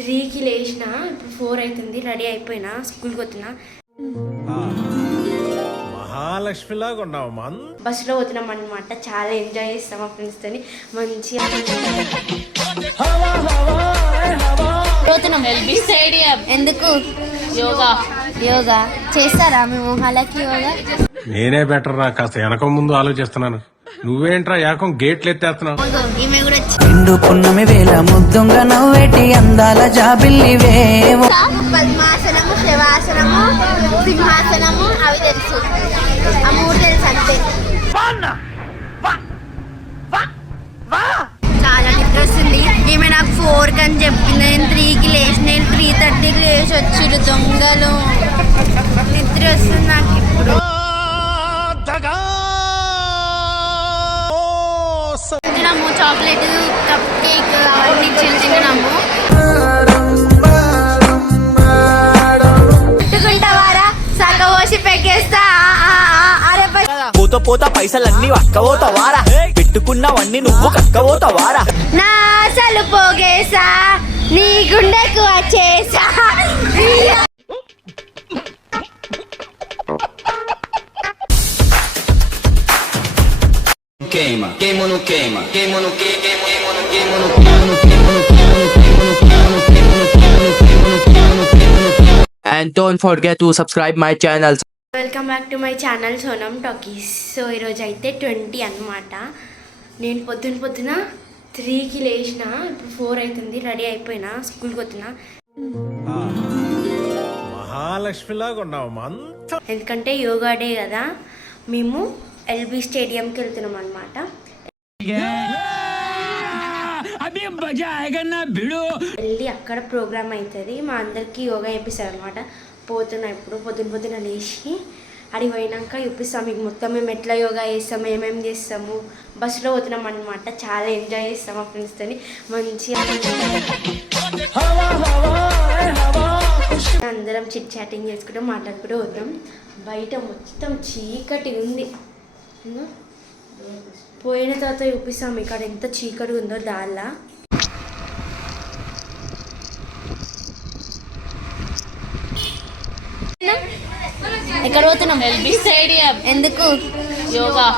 త్రీకి లేచిన ఇప్పుడు ఫోర్ అవుతుంది రెడీ అయిపోయినా స్కూల్కి వచ్చిన మహాలక్ష్మిలాగా ఉన్నావు మన్. బస్సులో పోతున్నాం అనమాట చాలా ఎంజాయ్ చేస్తాం మా ఫ్రెండ్స్తో మంచిగా పోతున్నాం. ఎందుకు? యోగా. యోగా. చేస్తారా మీ మొహాలకి యోగా? నేనే బెటర్ రా కాస్త వెనక ముందు ఆలోచిస్తున్నాను. నువ్వేంట్రా ఏకం గేట్లు ఎత్తేస్తున్నావు ఈమె కూడా నిండు పున్నమి వేల ముద్దుంగ నవ్వేటి అందాల జాబిల్లివేవో పద్మాసనము శివాసనము సింహాసనము అవి తెలుసు. ఆ మూడు తెలుసు అంతే. చాలా నిద్ర వస్తుంది ఈమె నాకు ఫోర్ అని చెప్పింది. నేను త్రీకి లేచి నేను త్రీ థర్టీకి లేచి వచ్చిరు దొంగలు. నిద్ర వస్తుంది నాకు ఇప్పుడు. తినము చాక్లెట్ కప్ కేక్ అవన్నీ తినము పెట్టుకుంటావారా? సగ పోసి పెగ్గేస్తా పోత పోత పైసలన్నీ అక్కవోతావారా? పెట్టుకున్నవన్నీ నువ్వు కక్కవోతావారా? నా అసలు పోగేసా నీ గుండెకు వచ్చేసా. queima, queima ou não queima, queima ou não queima, queima ou não queima, queima ou não queima, queima ou não queima, And don't forget to subscribe my channel. Welcome back to my channel Sonam talkies so ఈరోజు అయితే twenty అనమాట నేను పొద్దున పొద్దున త్రీకి లేచిన ఇప్పుడు four అవుతుంది రెడీ అయిపోయినా స్కూల్కి వస్తున్నా మహాలక్ష్మిలాగా ఉన్నావు ఎందుకంటే యోగా డే కదా మేము ఎల్బీ స్టేడియంకి వెళ్తున్నాం అనమాట వెళ్ళి అక్కడ ప్రోగ్రామ్ అవుతుంది మా అందరికీ యోగా చేపిస్తారు అనమాట పోతున్నా ఇప్పుడు పొద్దున పొద్దున లేచి అడిగి పోయినాక చూపిస్తాం మీకు మొత్తం మేము ఎట్లా యోగా చేస్తాము ఏమేమి చేస్తాము బస్సులో పోతున్నాం అనమాట చాలా ఎంజాయ్ చేస్తాం మా ఫ్రెండ్స్తో మంచిగా అందరం చిట్ చాటింగ్ చేసుకుంటూ మాట్లాడుకుంటూ పోతాం బయట మొత్తం చీకటి ఉంది. పోయిన తర్వాత చూపిస్తాం ఇక్కడ ఎంత చీకటి ఉందో దాల్లా ఎక్కడ పోతున్నాం? LB stadium. ఎందుకు? యోగా.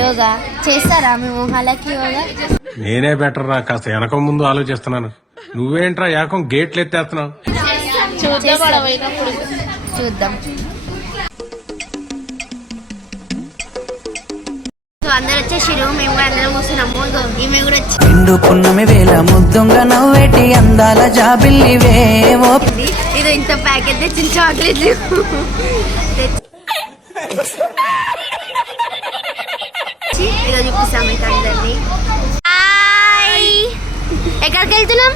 యోగా. చేస్తారా మీ మొహాలకి యోగా? నేనే బెటర్ రా కాస్త వెనక ముందు ఆలోచిస్తున్నాను. నువ్వేంట్రా ఏకం గేట్లు ఎత్తేస్తున్నావు? చూద్దాం. అందరు వచ్చేసిరు మేము కూడా అందరం కూర్చున్నాము ఈమె కూడా నిండు పున్నమి వేల ముద్దుంగ నవ్వేటి అందాల వచ్చింది ఇది ఇంత ప్యాకెట్ తెచ్చిన చాక్లెట్లు తెచ్చి ఇదో చూపిస్తాం మీకు అందరినీ. ఎక్కడికి వెళ్తున్నాం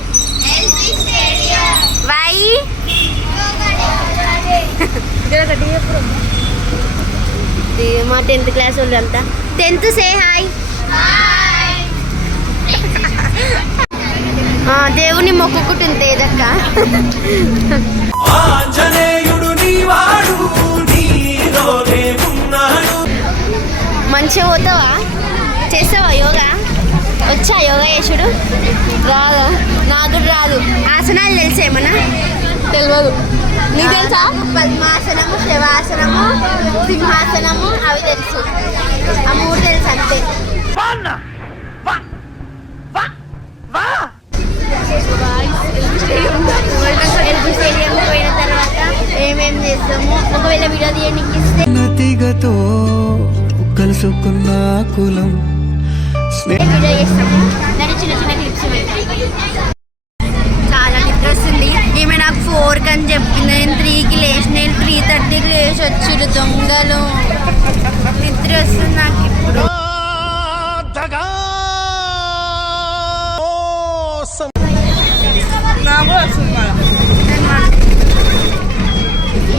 వై. ఇది మా టెన్త్ క్లాస్ వాళ్ళంతా. టెన్త్ సే హాయ్ దేవుని మొక్కుకుంటుంది ఏదక్క మంచిగా పోతావా? చేస్తావా యోగా? వచ్చా యోగా చేసుడు? రాదా? నాకు రాదు. ఆసనాలు తెలుసా ఏమన్నా? తెలియదు నీకు తెలుసా? పద్మాసనము శివాసనము సింహాసనము అవి తెలుసు. ఆ మూడు తెలుసు అంతే. స్టేడియం పోయిన తర్వాత ఏమేం చేస్తాము ఒకవేళ వీడియో తీయడానికి ఇస్తే. నతిగతో కలుసుకున్న కులం. వీడియో చేస్తాము? దాని చిన్న చిన్న క్లిప్స్ పెడతాం. చాలా నిద్ర వస్తుంది ఈమె నాకు ఫోర్ అని చెప్పింది. నేను త్రీకి లేచి నేను త్రీ థర్టీకి లేచి వచ్చిరు దొంగలు. నిద్ర వస్తుంది నాకు ఇప్పుడు.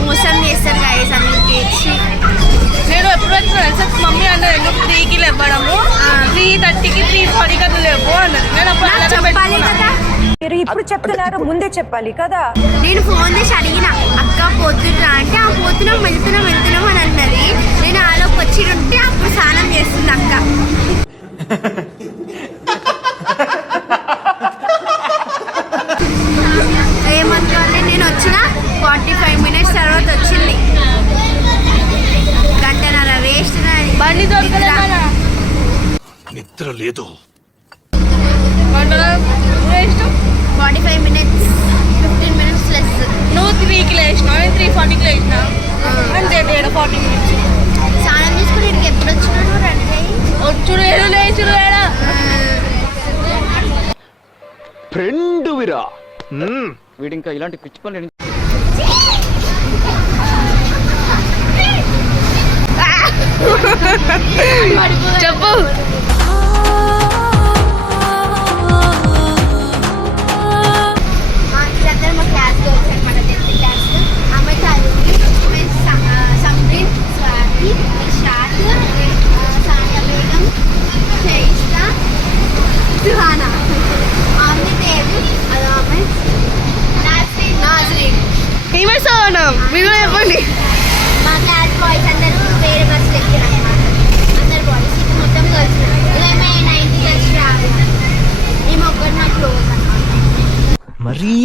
మోసం చేస్తారు గాయస్ అందరికి ఇచ్చి నేను ఎప్పుడు వచ్చిన సార్ మమ్మీ అన్నది ఎందుకు త్రీకి లేవడము? త్రీ థర్టీకి త్రీ ఫార్టీకి అట్లా లేవు అన్నది. నేను అప్పుడు నాకు అలారం చెప్పాలి పెట్టుకున్నా. కదా? మీరు ఇప్పుడు చెప్తున్నారు ముందే చెప్పాలి కదా? నేను ఫోన్ చేసి అడిగిన అక్క పోతున్నా అంటే ఆ పోతున్నాం వెళ్తున్నాం వెళ్తున్నాం అని అన్నది. నేను ఆలోకి వచ్చి ఉంటే అప్పుడు స్నానం చేస్తుంది అక్క. వచ్చిన? ఫార్టీ ఫైవ్ మినిట్స్ తర్వాత వచ్చింది. గంటన్నర వేస్ట్ బండి నిద్ర. లేదు waste forty five minutes fifteen minutes less నువ్వు త్రీకి లేచినావు నేను త్రీ ఫార్టీకి లేచినా అంతే తేడా ఫార్టీ మినిట్స్ స్నానం చేసుకుని ఇక్కడికి ఎప్పుడు వచ్చినాను రెడీ అయ్యి వచ్చుడు ఏడు లేచుడు ఏడా ఫ్రెండ్ విరా వీడి ఇంకా ఇలాంటి పిచ్చి పనులు చెప్పు.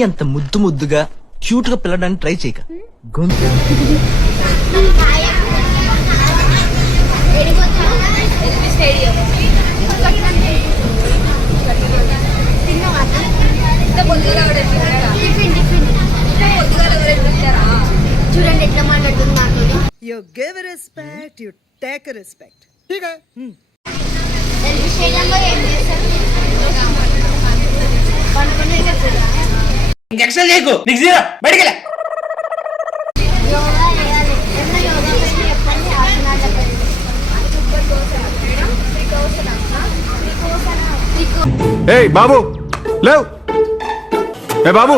అంత ముద్దు ముద్దుగా క్యూట్గా పిల్లడానికి ట్రై చేయక. గొంతు. చూడండి ఎట్లా మాట్లాడుతుంది you give respect you take respect ఏం చేస్తారు ఎక్స్ట్రా చేయకు. నీకు జీరో బయటికి ఏయ్ బాబు. లేవ్. ఏ బాబు.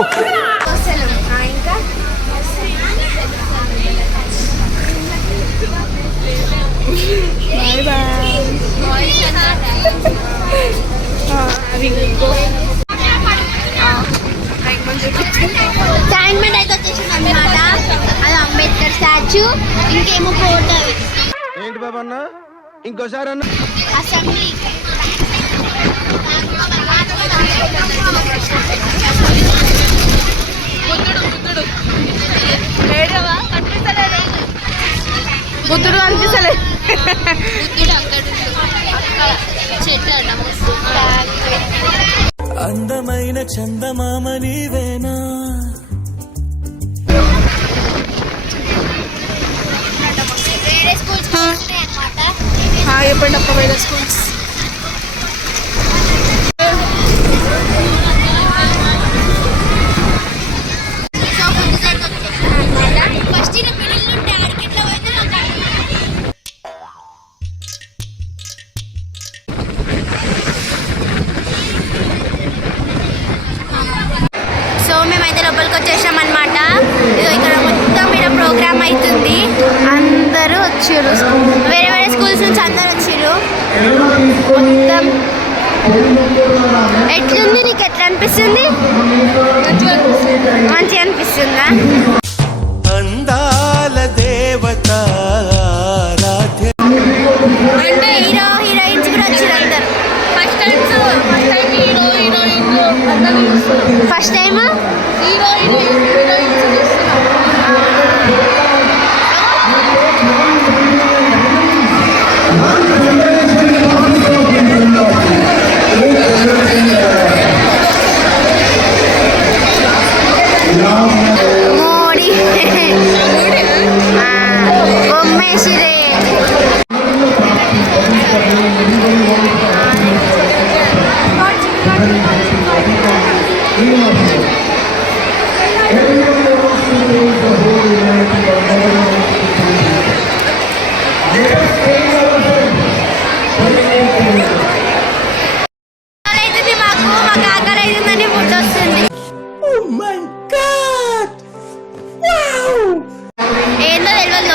ఇంకా ట్యాంక్మెంట్ అయితే వచ్చేసింది అనమాట అది అంబేద్కర్ స్టాచ్యూ ఇంకేమో కోట ఏంటి బాబా అన్న ఇంకోసారి అన్న అసెంబ్లీ. బుద్ధుడు అనిపిస్తలే బుద్ధుడు అక్కడ అక్కడ అందమైన చందమామ నీవేనా? అనమాట చెప్పండి అక్క వేరే స్కూల్స్. మొత్తం. ఎట్లుంది నీకు? ఎట్లా అనిపిస్తుంది? మంచిగా అనిపిస్తుందా? అందాల దేవత ఆరాధ్య అంటే హీరో హీరోయిన్స్ కూడా వచ్చారు అందరు. First time first time hero heroine అందరూ చూస్తున్నారు ఫస్ట్ టైం హీరో హీరోయిన్స్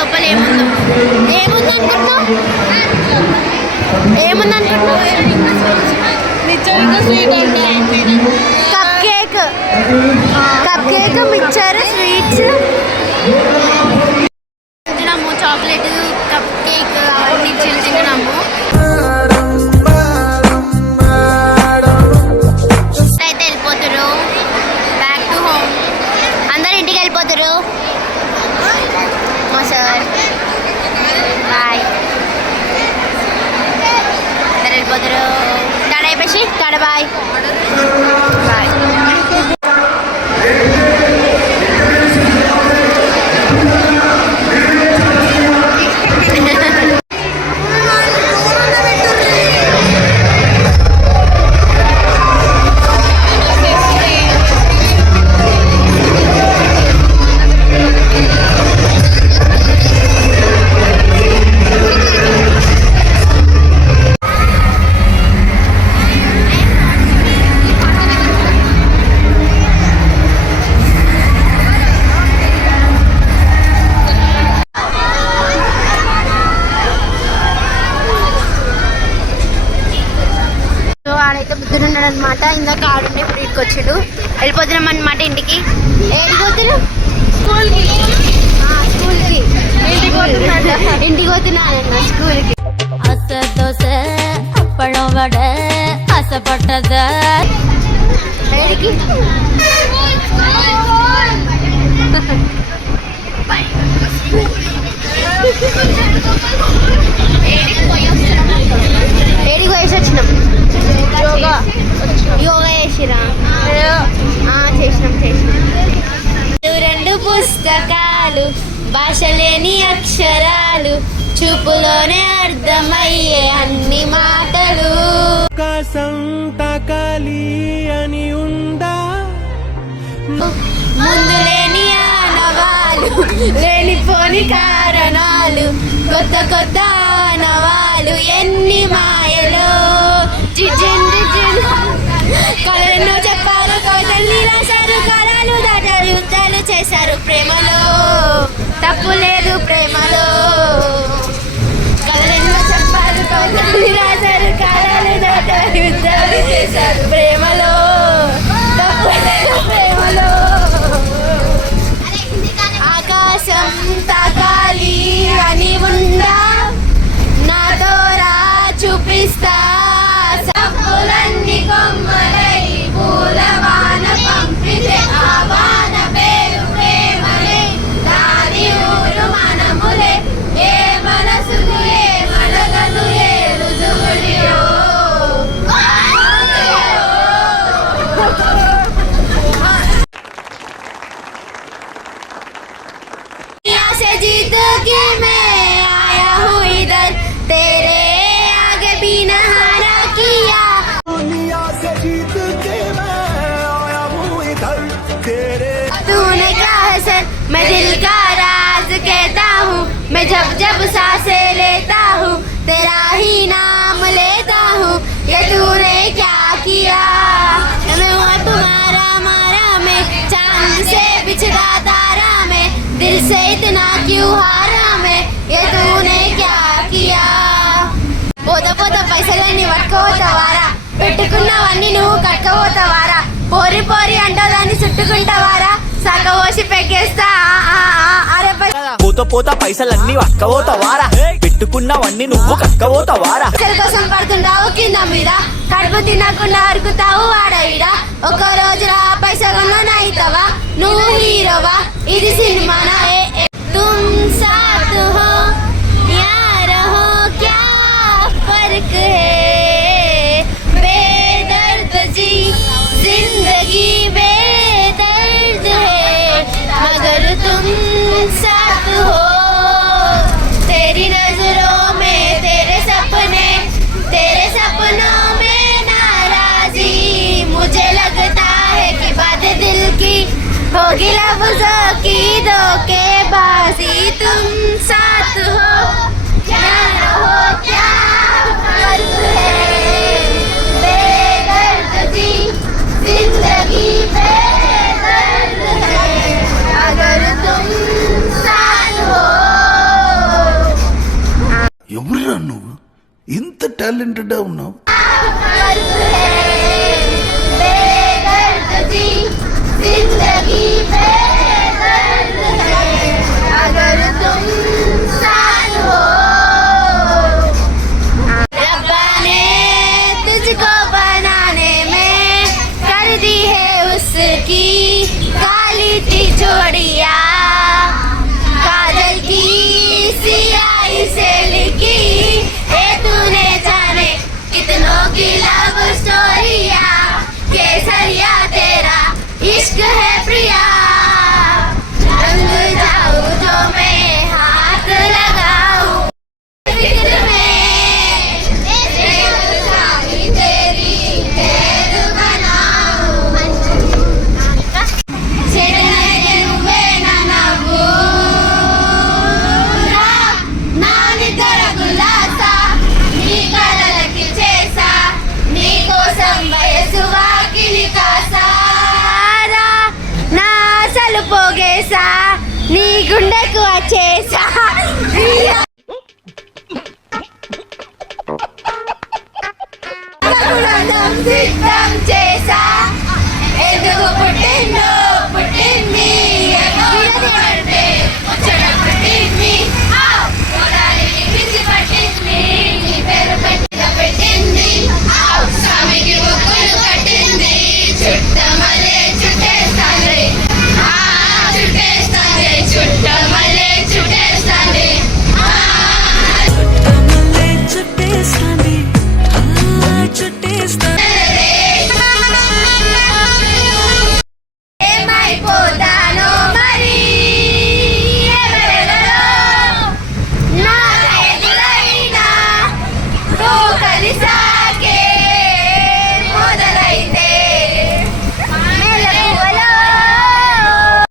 లోపల ఏముందో ఏముంది cupcake cupcake mixture sweets తినము చాక్లెట్ కప్ కేక్ అవన్నీ చిన్న ఉన్నదా ఏడికి వయసు వచ్చినాం? యోగా. యోగా చేసిరా? చేసినాం చేసినాం. రెండు పుస్తకాలు భాష లేని అక్షరాలు చూపులోనే అర్థమయ్యే అన్ని మాటలు. ఆకాశం అని ఉందా? ముందు లేని ఆనవాలు లేనిపోని కారణాలు కొత్త కొత్త ఆనవాలు ఎన్ని మాయలు? జిజిండు కళను చెప్పారు కవితల్ని రాశారు కళలు దాటారు యుద్ధాలు చేశారు ప్రేమలో. హారా మే ఏ తూనే క్యా కియా పోత పోత పైసలన్నీ పట్టుకోపోతావారా పెట్టుకున్నవన్నీ నువ్వు కట్టుకోపోతావారా పోరి పోరి అంటో దాన్ని చుట్టుకుంటావారా సగవోసి పెగ్గేస్తా. పోత పోత పైసలన్నీ పక్కవోతావారా పెట్టుకున్నవన్నీ నువ్వు కక్కవోతావారా పైసల కోసం పడుతుంటావు కింద మీద. కడుపు తినకుండా అరుకుతావు ఆడవిడ ఒక్క రోజు రా పైసలు కొన్నాయితావా నువ్వు హీరోవా? ఇది సినిమానా? ఏ तुम साथ हो की धोखेबाजी तुम साथ हो क्या रहो क्या फर्क है बेदर्द जी जिंदगी बेदर्द है अगर तुम साथ हो ఎవరురా నువ్వు ఇంత టాలెంటెడ్ ఉన్నావు నీ గుండెకు వచ్చేసా